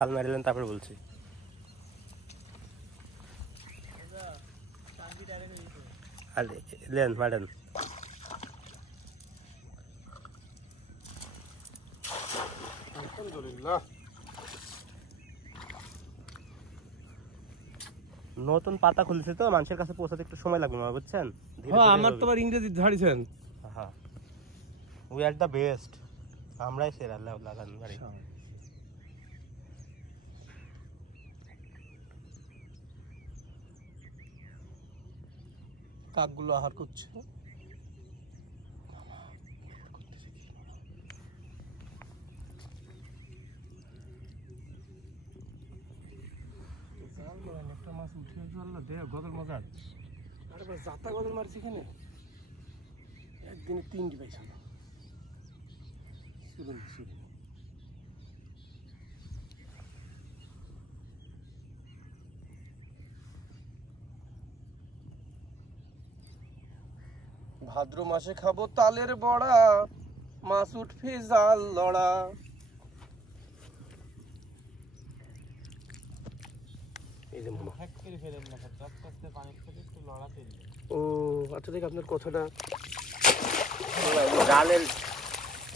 কাল মারিলেন তারপরে বলছি। লেন মারেন। নতুন পাতা খুলছে তো মানুষের কাছে পৌঁছাতে একটু সময় লাগবে না, বুঝছেন? আমার তো আবার ইংরেজি ঝাড়িছেন। হ্যাঁ, উই আর দ্য বেস্ট, আমরাই সেরা লাগান বাড়ি। কাকগুলো আহার করছে। একটা মাছ উঠে চললো দে গদল মজা। আরে ভাই জাতা গদল মারছি এখানে একদিনে 3টি পাইছি। ভাদ্র মাসে খাবো তালের বড়া, মাছ উঠবে জাল লড়া। ও আচ্ছা, দেখ আপনার কথাটা জালের